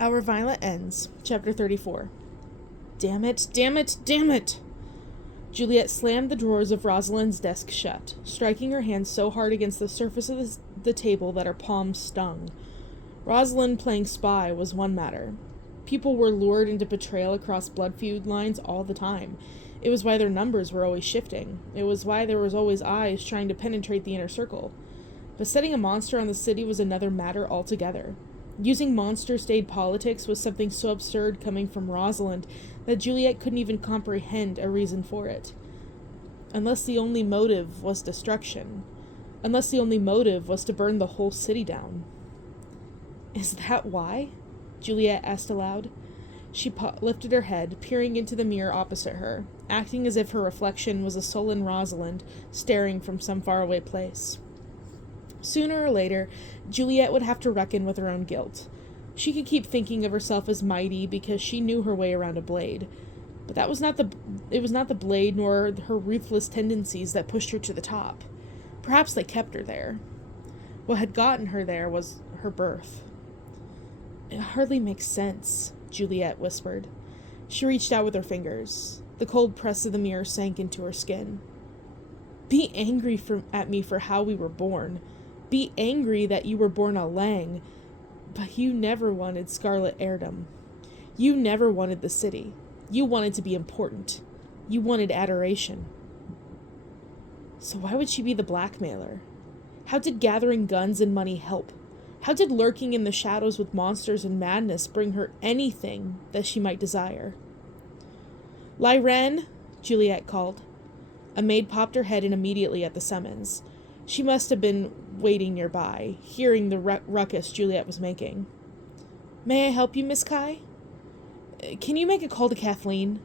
Our Violet Ends, Chapter 34. Damn it, damn it, damn it! Juliet slammed the drawers of Rosalind's desk shut, striking her hands so hard against the surface of the table that her palms stung. Rosalind playing spy was one matter. People were lured into betrayal across blood feud lines all the time. It was why their numbers were always shifting. It was why there was always eyes trying to penetrate the inner circle. But setting a monster on the city was another matter altogether. Using monster-state politics was something so absurd coming from Rosalind that Juliet couldn't even comprehend a reason for it. Unless the only motive was destruction. Unless the only motive was to burn the whole city down. Is that why? Juliet asked aloud. She lifted her head, peering into the mirror opposite her, acting as if her reflection was a sullen Rosalind staring from some faraway place. Sooner or later, Juliet would have to reckon with her own guilt. She could keep thinking of herself as mighty because she knew her way around a blade. But it was not the blade nor her ruthless tendencies that pushed her to the top. Perhaps they kept her there. What had gotten her there was her birth. It hardly makes sense, Juliet whispered. She reached out with her fingers. The cold press of the mirror sank into her skin. Be angry at me for how we were born. Be angry that you were born a Lang, but you never wanted Scarlet Heirdom. You never wanted the city. You wanted to be important. You wanted adoration. So why would she be the blackmailer? How did gathering guns and money help? How did lurking in the shadows with monsters and madness bring her anything that she might desire? Lyren, Juliet called. A maid popped her head in immediately at the summons. She must have been waiting nearby, hearing the ruckus Juliet was making. May I help you, Miss Kai? Can you make a call to Kathleen?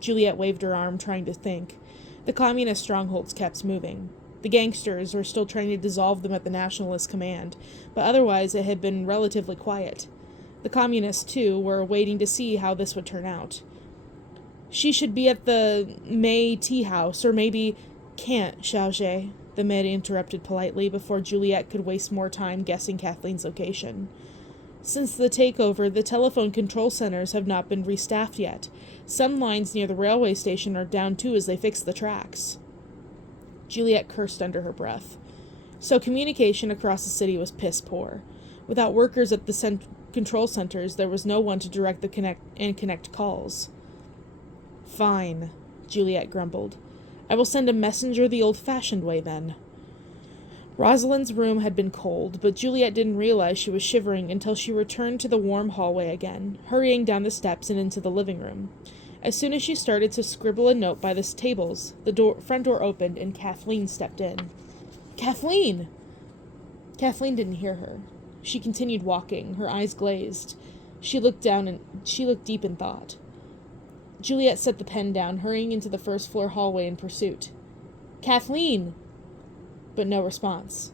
Juliet waved her arm, trying to think. The communist strongholds kept moving. The gangsters were still trying to dissolve them at the nationalist command, but otherwise it had been relatively quiet. The communists, too, were waiting to see how this would turn out. She should be at the May tea house, or maybe... Can't, Xiaojie, the maid interrupted politely before Juliet could waste more time guessing Kathleen's location. Since the takeover, the telephone control centers have not been restaffed yet. Some lines near the railway station are down too as they fix the tracks. Juliet cursed under her breath. So communication across the city was piss poor. Without workers at the control centers, there was no one to direct the connect calls. Fine, Juliet grumbled. I will send a messenger the old-fashioned way, then. Rosalind's room had been cold, but Juliet didn't realize she was shivering until she returned to the warm hallway again, hurrying down the steps and into the living room. As soon as she started to scribble a note by the tables, the front door opened and Kathleen stepped in. Kathleen! Kathleen didn't hear her. She continued walking, her eyes glazed. She looked deep in thought. Juliet set the pen down, hurrying into the first-floor hallway in pursuit. Kathleen! But no response.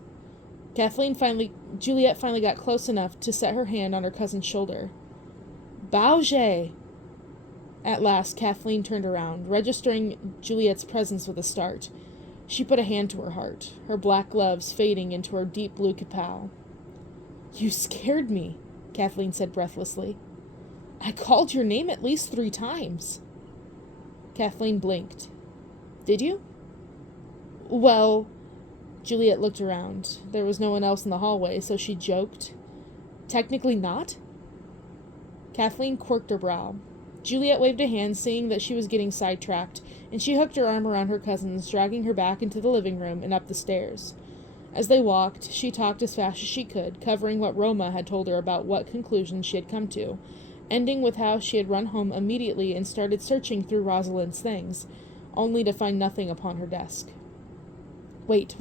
Juliet finally got close enough to set her hand on her cousin's shoulder. Baoje! At last, Kathleen turned around, registering Juliet's presence with a start. She put a hand to her heart, her black gloves fading into her deep blue kapow. You scared me, Kathleen said breathlessly. I called your name at least 3 times. Kathleen blinked. Did you? Well... Juliet looked around. There was no one else in the hallway, so she joked. Technically not? Kathleen quirked her brow. Juliet waved a hand, seeing that she was getting sidetracked, and she hooked her arm around her cousin's, dragging her back into the living room and up the stairs. As they walked, she talked as fast as she could, covering what Roma had told her about what conclusions she had come to, ending with how she had run home immediately and started searching through Rosalind's things, only to find nothing upon her desk. Wait,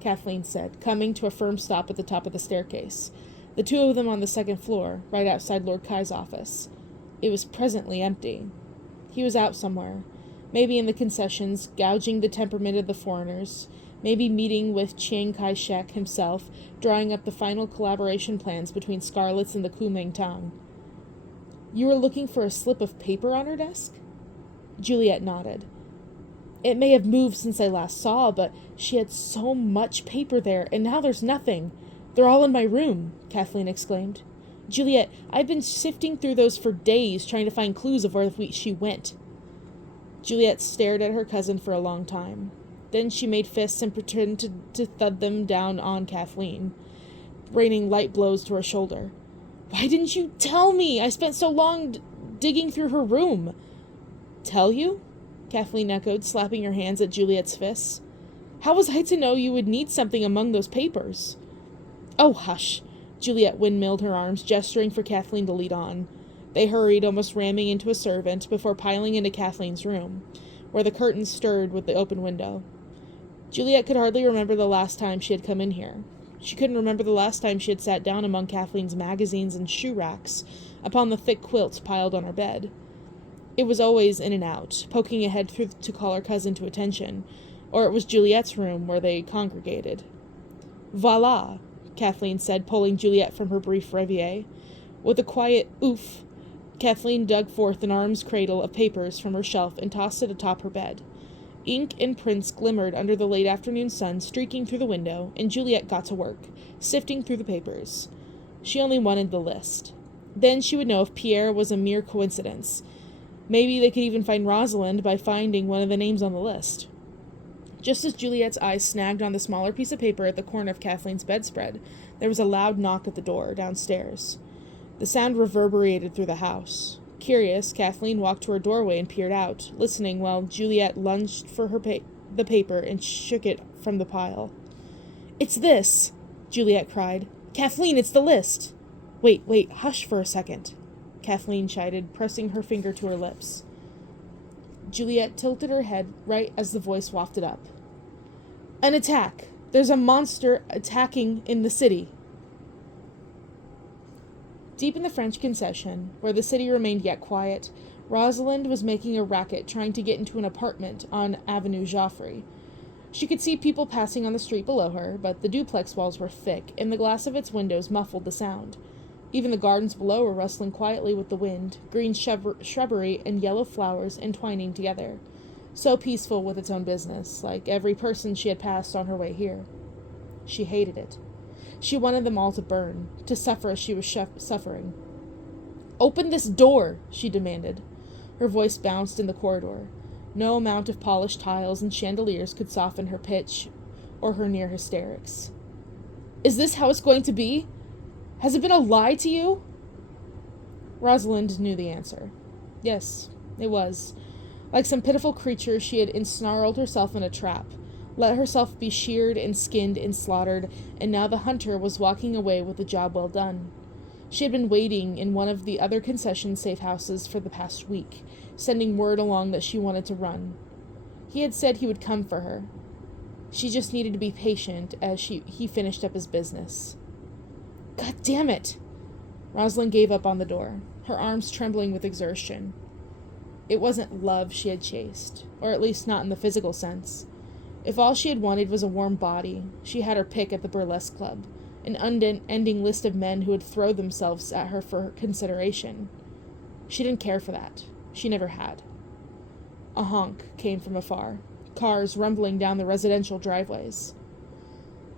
Kathleen said, coming to a firm stop at the top of the staircase. The 2 of them on the 2nd floor, right outside Lord Kai's office. It was presently empty. He was out somewhere, maybe in the concessions, gouging the temperament of the foreigners, maybe meeting with Chiang Kai-shek himself, drawing up the final collaboration plans between Scarlets and the Kuomintang. You were looking for a slip of paper on her desk? Juliet nodded. It may have moved since I last saw, but she had so much paper there, and now there's nothing. They're all in my room, Kathleen exclaimed. Juliet, I've been sifting through those for days, trying to find clues of where she went. Juliet stared at her cousin for a long time. Then she made fists and pretended to thud them down on Kathleen, raining light blows to her shoulder. Why didn't you tell me? I spent so long digging through her room. Tell you? Kathleen echoed, slapping her hands at Juliet's fists. How was I to know you would need something among those papers? Oh, hush. Juliet windmilled her arms, gesturing for Kathleen to lead on. They hurried, almost ramming into a servant, before piling into Kathleen's room, where the curtains stirred with the open window. Juliet could hardly remember the last time she had come in here. She couldn't remember the last time she had sat down among Kathleen's magazines and shoe racks, upon the thick quilts piled on her bed. It was always in and out, poking ahead through to call her cousin to attention, or it was Juliet's room where they congregated. Voila, Kathleen said, pulling Juliet from her brief reverie. With a quiet oof, Kathleen dug forth an arm's cradle of papers from her shelf and tossed it atop her bed. Ink and prints glimmered under the late afternoon sun streaking through the window, and Juliet got to work, sifting through the papers. She only wanted the list. Then she would know if Pierre was a mere coincidence. Maybe they could even find Rosalind by finding one of the names on the list. Just as Juliet's eyes snagged on the smaller piece of paper at the corner of Kathleen's bedspread, there was a loud knock at the door downstairs. The sound reverberated through the house. Curious, Kathleen walked to her doorway and peered out, listening while Juliet lunged for the paper and shook it from the pile. "It's this!" Juliet cried. "Kathleen, it's the list!" Wait, hush for a second," Kathleen chided, pressing her finger to her lips. Juliet tilted her head right as the voice wafted up. "An attack! There's a monster attacking in the city!" Deep in the French concession, where the city remained yet quiet, Rosalind was making a racket trying to get into an apartment on Avenue Joffre. She could see people passing on the street below her, but the duplex walls were thick, and the glass of its windows muffled the sound. Even the gardens below were rustling quietly with the wind, green shrubbery and yellow flowers entwining together, so peaceful with its own business, like every person she had passed on her way here. She hated it. She wanted them all to burn, to suffer as she was suffering. "Open this door," she demanded. Her voice bounced in the corridor. No amount of polished tiles and chandeliers could soften her pitch or her near hysterics. "Is this how it's going to be? Has it been a lie to you?" Rosalind knew the answer. Yes, it was. Like some pitiful creature, she had ensnarled herself in a trap, let herself be sheared and skinned and slaughtered, and now the hunter was walking away with the job well done. She had been waiting in one of the other concession safe houses for the past week, sending word along that she wanted to run. He had said he would come for her. She just needed to be patient as he finished up his business. God damn it! Rosalind gave up on the door, her arms trembling with exertion. It wasn't love she had chased, or at least not in the physical sense. If all she had wanted was a warm body, she had her pick at the burlesque club, an unending list of men who would throw themselves at her for consideration. She didn't care for that. She never had. A honk came from afar, cars rumbling down the residential driveways.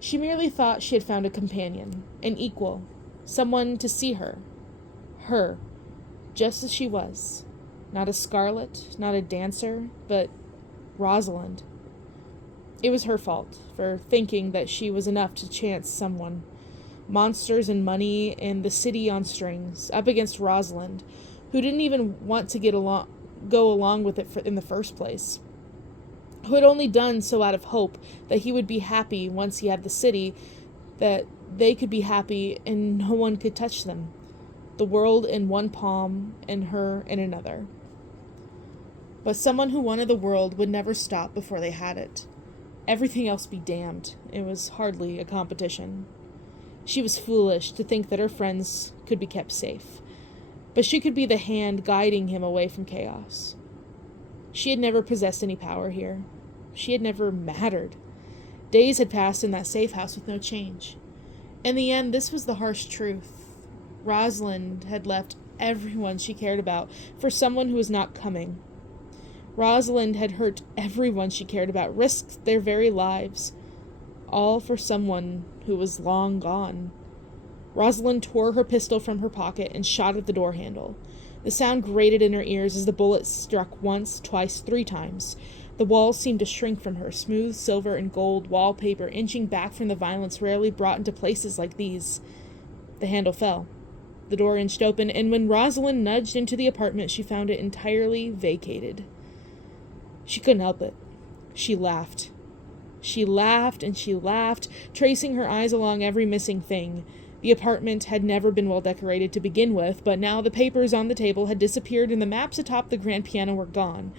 She merely thought she had found a companion, an equal, someone to see her, just as she was. Not a Scarlet, not a dancer, but Rosalind. It was her fault for thinking that she was enough to chance someone. Monsters and money and the city on strings, up against Rosalind, who didn't even want to go along with it in the first place. Who had only done so out of hope that he would be happy once he had the city, that they could be happy and no one could touch them. The world in one palm and her in another. But someone who wanted the world would never stop before they had it. Everything else be damned. It was hardly a competition. She was foolish to think that her friends could be kept safe, but she could be the hand guiding him away from chaos. She had never possessed any power here. She had never mattered. Days had passed in that safe house with no change. In the end, this was the harsh truth. Rosalind had left everyone she cared about for someone who was not coming. Rosalind had hurt everyone she cared about, risked their very lives, all for someone who was long gone. Rosalind tore her pistol from her pocket and shot at the door handle. The sound grated in her ears as the bullet struck once, twice, 3 times. The walls seemed to shrink from her, smooth silver and gold wallpaper inching back from the violence rarely brought into places like these. The handle fell. The door inched open, and when Rosalind nudged into the apartment, she found it entirely vacated. She couldn't help it. She laughed. She laughed and she laughed, tracing her eyes along every missing thing. The apartment had never been well decorated to begin with, but now the papers on the table had disappeared and the maps atop the grand piano were gone.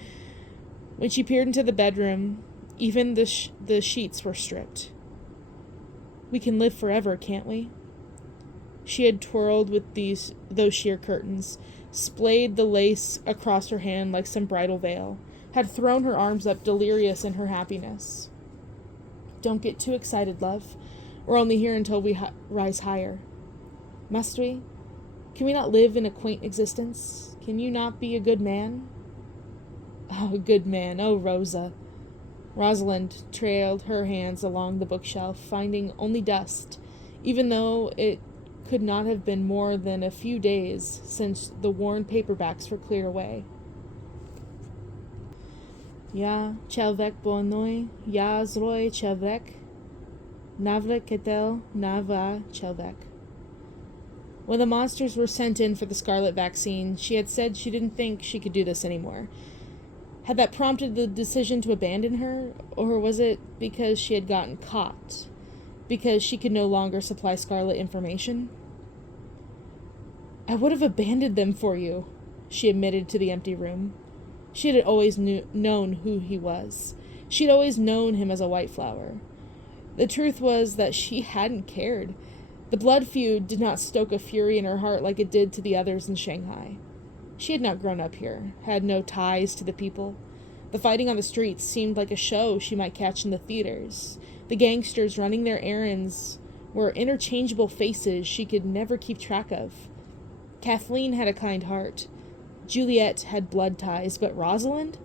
When she peered into the bedroom, even the sheets were stripped. We can live forever, can't we? She had twirled with those sheer curtains, splayed the lace across her hand like some bridal veil, had thrown her arms up delirious in her happiness. Don't get too excited, love. We're only here until we rise higher. Must we? Can we not live in a quaint existence? Can you not be a good man? Oh, a good man. Oh, Rosa. Rosalind trailed her hands along the bookshelf, finding only dust, even though it could not have been more than a few days since the worn paperbacks were cleared away. Ja, Chelvek bonoi, ja zroi Chelvek, navre ketel nava Chelvek. When the monsters were sent in for the scarlet vaccine, she had said she didn't think she could do this anymore. Had that prompted the decision to abandon her, or was it because she had gotten caught? Because she could no longer supply Scarlet information? I would have abandoned them for you, she admitted to the empty room. She had always known who he was. She had always known him as a white flower. The truth was that she hadn't cared. The blood feud did not stoke a fury in her heart like it did to the others in Shanghai. She had not grown up here, had no ties to the people. The fighting on the streets seemed like a show she might catch in the theaters. The gangsters running their errands were interchangeable faces she could never keep track of. Kathleen had a kind heart. Juliet had blood ties, but Rosalind?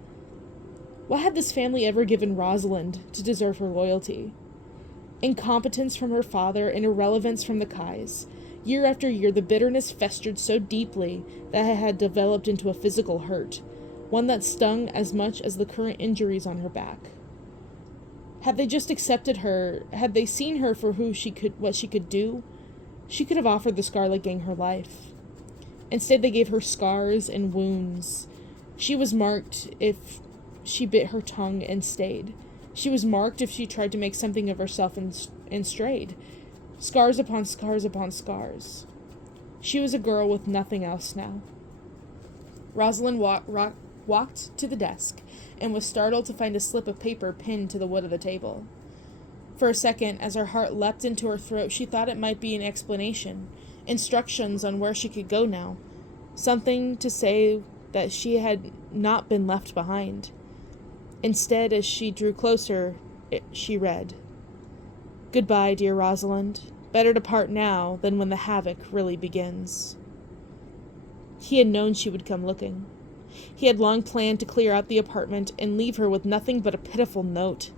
What had this family ever given Rosalind to deserve her loyalty? Incompetence from her father and irrelevance from the Kais. Year after year, the bitterness festered so deeply that it had developed into a physical hurt, one that stung as much as the current injuries on her back. Had they just accepted her, had they seen her for what she could do, she could have offered the Scarlet Gang her life. Instead, they gave her scars and wounds. She was marked if she bit her tongue and stayed. She was marked if she tried to make something of herself and strayed. Scars upon scars upon scars. She was a girl with nothing else now. Rosalind walked to the desk and was startled to find a slip of paper pinned to the wood of the table. For a second, as her heart leapt into her throat, she thought it might be an explanation, instructions on where she could go now, something to say that she had not been left behind. Instead, as she drew closer, she read, "Goodbye, dear Rosalind. Better to part now than when the havoc really begins." He had known she would come looking. He had long planned to clear out the apartment and leave her with nothing but a pitiful note.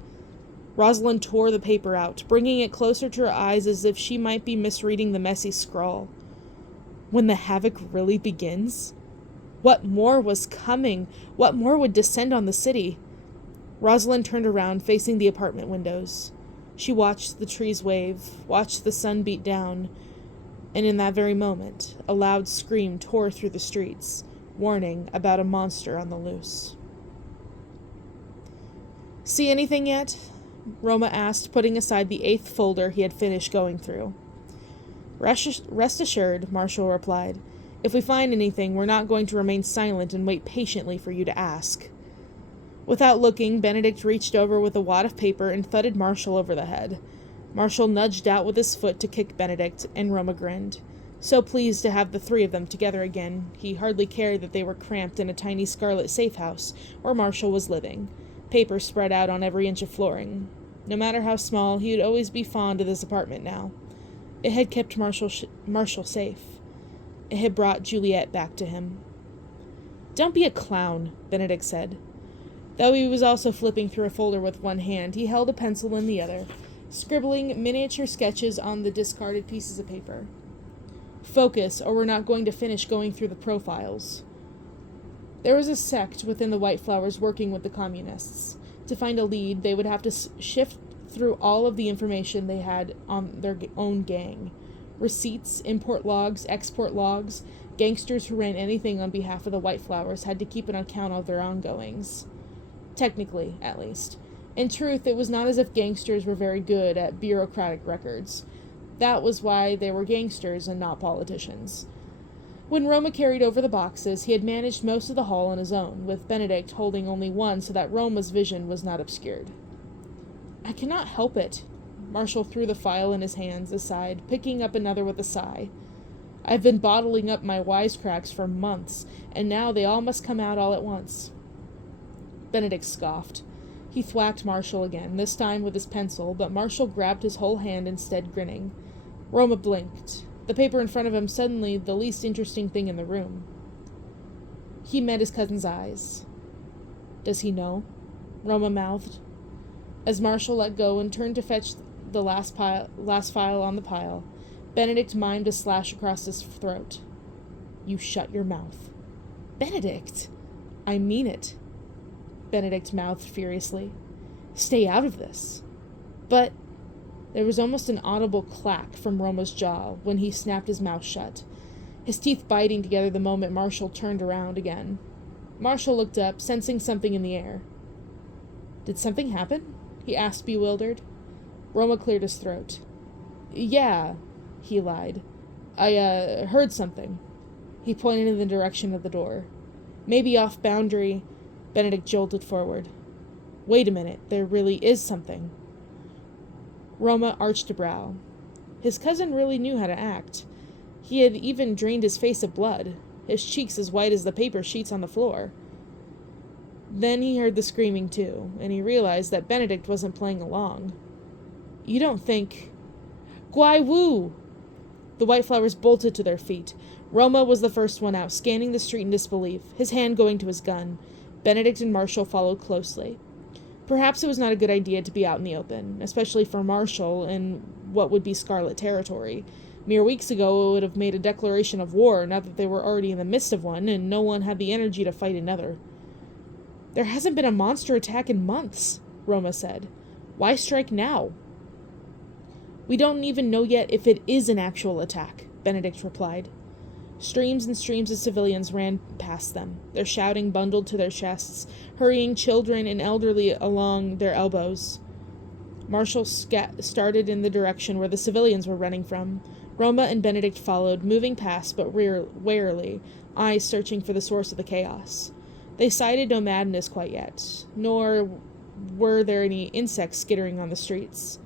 Rosalind tore the paper out, bringing it closer to her eyes as if she might be misreading the messy scrawl. When the havoc really begins? What more was coming? What more would descend on the city? Rosalind turned around, facing the apartment windows. She watched the trees wave, watched the sun beat down, and in that very moment, a loud scream tore through the streets, warning about a monster on the loose. "See anything yet?" Roma asked, putting aside the 8th folder he had finished going through. Rest assured, Marshall replied. "If we find anything, we're not going to remain silent and wait patiently for you to ask." Without looking, Benedict reached over with a wad of paper and thudded Marshall over the head. Marshall nudged out with his foot to kick Benedict, and Roma grinned. So pleased to have the 3 of them together again, he hardly cared that they were cramped in a tiny scarlet safe house where Marshall was living, paper spread out on every inch of flooring. No matter how small, he would always be fond of this apartment now. It had kept Marshall safe. It had brought Juliet back to him. "Don't be a clown," Benedict said. Though he was also flipping through a folder with one hand, he held a pencil in the other, scribbling miniature sketches on the discarded pieces of paper. Focus, or we're not going to finish going through the profiles. There was a sect within the White Flowers working with the communists. To find a lead, they would have to shift through all of the information they had on their own gang. Receipts, import logs, export logs. Gangsters who ran anything on behalf of the White Flowers had to keep an account of their ongoings. Technically, at least. In truth, it was not as if gangsters were very good at bureaucratic records. That was why they were gangsters and not politicians. When Roma carried over the boxes, he had managed most of the haul on his own, with Benedict holding only one so that Roma's vision was not obscured. I cannot help it. Marshall threw the file in his hands aside, picking up another with a sigh. I've been bottling up my wisecracks for months, and now they all must come out all at once. Benedict scoffed. He thwacked Marshall again, this time with his pencil, but Marshall grabbed his whole hand instead, grinning. Roma blinked, the paper in front of him suddenly the least interesting thing in the room. He met his cousin's eyes. Does he know? Roma mouthed. As Marshall let go and turned to fetch the last file on the pile, Benedict mimed a slash across his throat. You shut your mouth. Benedict! I mean it. Benedict mouthed furiously. Stay out of this. But there was almost an audible clack from Roma's jaw when he snapped his mouth shut, his teeth biting together the moment Marshall turned around again. Marshall looked up, sensing something in the air. Did something happen? He asked, bewildered. Roma cleared his throat. Yeah, he lied. I heard something. He pointed in the direction of the door. Maybe off boundary. Benedict jolted forward. Wait a minute, there really is something. Roma arched a brow. His cousin really knew how to act. He had even drained his face of blood, his cheeks as white as the paper sheets on the floor. Then he heard the screaming too, and he realized that Benedict wasn't playing along. You don't think... Guai Wu! The White Flowers bolted to their feet. Roma was the first one out, scanning the street in disbelief, his hand going to his gun. Benedict and Marshall followed closely. Perhaps it was not a good idea to be out in the open, especially for Marshall in what would be Scarlet territory. Mere weeks ago it would have made a declaration of war, now that they were already in the midst of one, and no one had the energy to fight another. There hasn't been a monster attack in months, Roma said. Why strike now? We don't even know yet if it is an actual attack, Benedict replied. Streams and streams of civilians ran past them, their shouting bundled to their chests, hurrying children and elderly along their elbows. Marshall started in the direction where the civilians were running from. Roma and Benedict followed, moving past but warily, eyes searching for the source of the chaos. They sighted no madness quite yet, nor were there any insects skittering on the streets.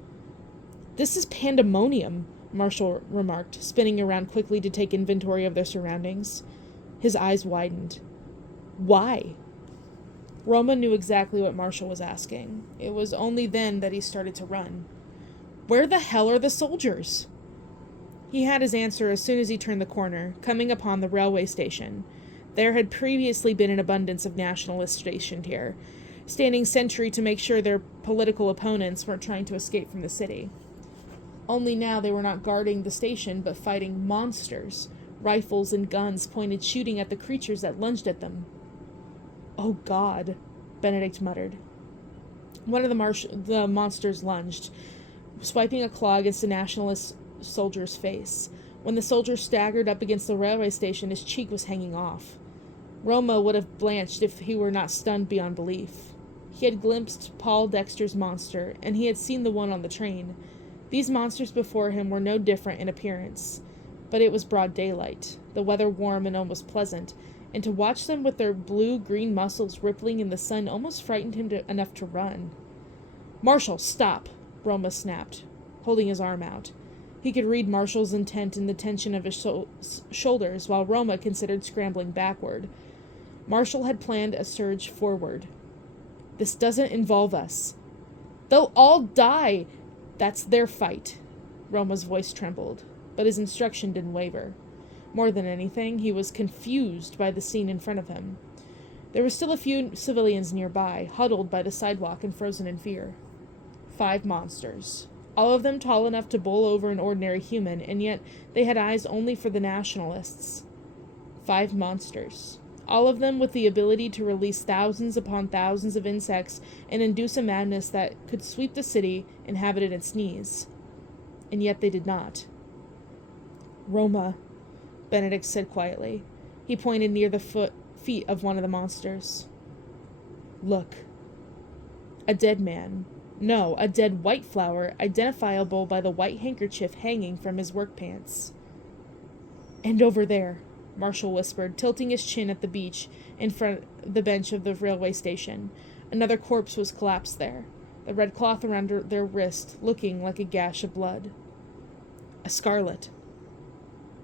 This is pandemonium, Marshall remarked, spinning around quickly to take inventory of their surroundings. His eyes widened. Why? Roma knew exactly what Marshall was asking. It was only then that he started to run. Where the hell are the soldiers? He had his answer as soon as he turned the corner, coming upon the railway station. There had previously been an abundance of nationalists stationed here, standing sentry to make sure their political opponents weren't trying to escape from the city. Only now they were not guarding the station, but fighting monsters, rifles and guns pointed shooting at the creatures that lunged at them. Oh God, Benedict muttered. One of the monsters lunged, swiping a claw against the nationalist soldier's face. When the soldier staggered up against the railway station, his cheek was hanging off. Roma would have blanched if he were not stunned beyond belief. He had glimpsed Paul Dexter's monster, and he had seen the one on the train. These monsters before him were no different in appearance, but it was broad daylight, the weather warm and almost pleasant, and to watch them with their blue-green muscles rippling in the sun almost frightened him enough to run. Marshall, stop! Roma snapped, holding his arm out. He could read Marshall's intent in the tension of his shoulders, while Roma considered scrambling backward. Marshall had planned a surge forward. This doesn't involve us. They'll all die! That's their fight. Roma's voice trembled, but his instruction didn't waver. More than anything, he was confused by the scene in front of him. There were still a few civilians nearby, huddled by the sidewalk and frozen in fear. 5 monsters, all of them tall enough to bowl over an ordinary human, and yet they had eyes only for the nationalists. 5 monsters, all of them with the ability to release thousands upon thousands of insects and induce a madness that could sweep the city and have it in its knees. And yet they did not. "Roma," Benedict said quietly. He pointed near the feet of one of the monsters. "Look." A dead man. No, a dead white flower, identifiable by the white handkerchief hanging from his work pants. "And over there," Marshall whispered, tilting his chin at the beach in front of the bench of the railway station. Another corpse was collapsed there, the red cloth around their wrist looking like a gash of blood. A scarlet.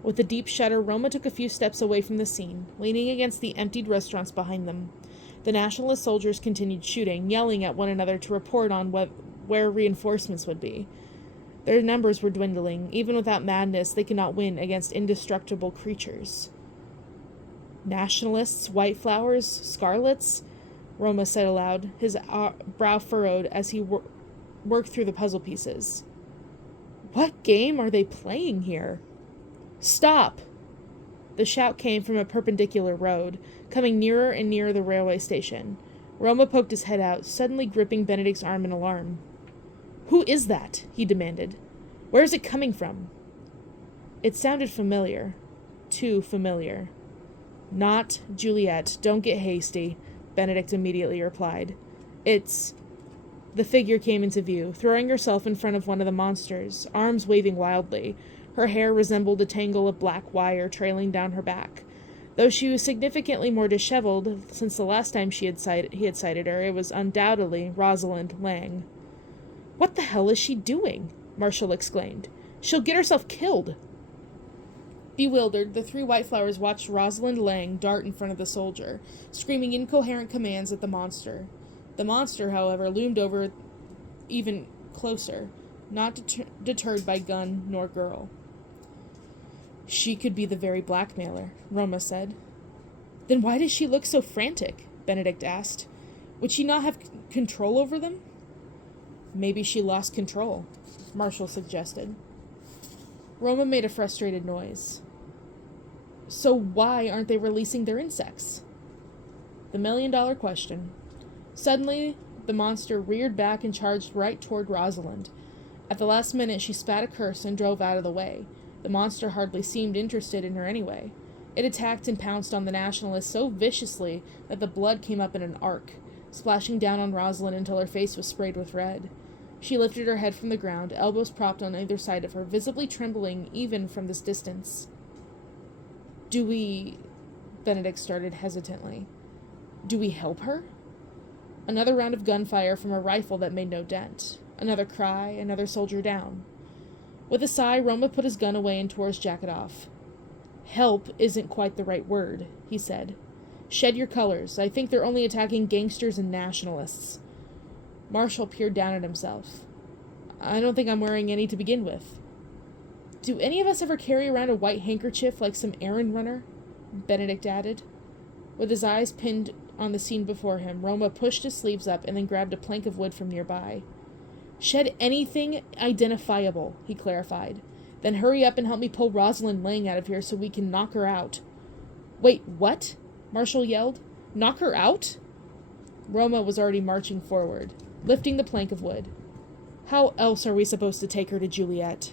With a deep shudder, Roma took a few steps away from the scene, leaning against the emptied restaurants behind them. The nationalist soldiers continued shooting, yelling at one another to report on where reinforcements would be. Their numbers were dwindling. Even without madness, they could not win against indestructible creatures. "Nationalists, white flowers, scarlets," Roma said aloud, his brow furrowed as he worked through the puzzle pieces. "What game are they playing here?" "Stop!" The shout came from a perpendicular road, coming nearer and nearer the railway station. Roma poked his head out, suddenly gripping Benedict's arm in alarm. "Who is that?" he demanded. "Where is it coming from?" It sounded familiar. Too familiar. "Not Juliet. Don't get hasty," Benedict immediately replied. "It's—" The figure came into view, throwing herself in front of one of the monsters, arms waving wildly. Her hair resembled a tangle of black wire trailing down her back. Though she was significantly more disheveled since the last time he had sighted her, it was undoubtedly Rosalind Lang. "What the hell is she doing?" Marshall exclaimed. "She'll get herself killed." Bewildered, the 3 white flowers watched Rosalind Lang dart in front of the soldier, screaming incoherent commands at the monster. The monster, however, loomed over even closer, not deterred by gun nor girl. "She could be the very blackmailer," Roma said. "Then why does she look so frantic?" Benedict asked. "Would she not have control over them?" "Maybe she lost control," Marshall suggested. Roma made a frustrated noise. "So why aren't they releasing their insects?" The million-dollar question. Suddenly, the monster reared back and charged right toward Rosalind. At the last minute, she spat a curse and drove out of the way. The monster hardly seemed interested in her anyway. It attacked and pounced on the nationalists so viciously that the blood came up in an arc, splashing down on Rosalind until her face was sprayed with red. She lifted her head from the ground, elbows propped on either side of her, visibly trembling even from this distance. "Do we—" Benedict started hesitantly. "Do we help her?" Another round of gunfire from a rifle that made no dent. Another cry, another soldier down. With a sigh, Roma put his gun away and tore his jacket off. "Help isn't quite the right word," he said. "Shed your colors. I think they're only attacking gangsters and nationalists." Marshall peered down at himself. "I don't think I'm wearing any to begin with." "Do any of us ever carry around a white handkerchief like some errand runner?" Benedict added. With his eyes pinned on the scene before him, Roma pushed his sleeves up and then grabbed a plank of wood from nearby. "Shed anything identifiable," he clarified. "Then hurry up and help me pull Rosalind Lang out of here so we can knock her out." "Wait, what?" Marshall yelled. "Knock her out?" Roma was already marching forward, lifting the plank of wood. "How else are we supposed to take her to Juliet?"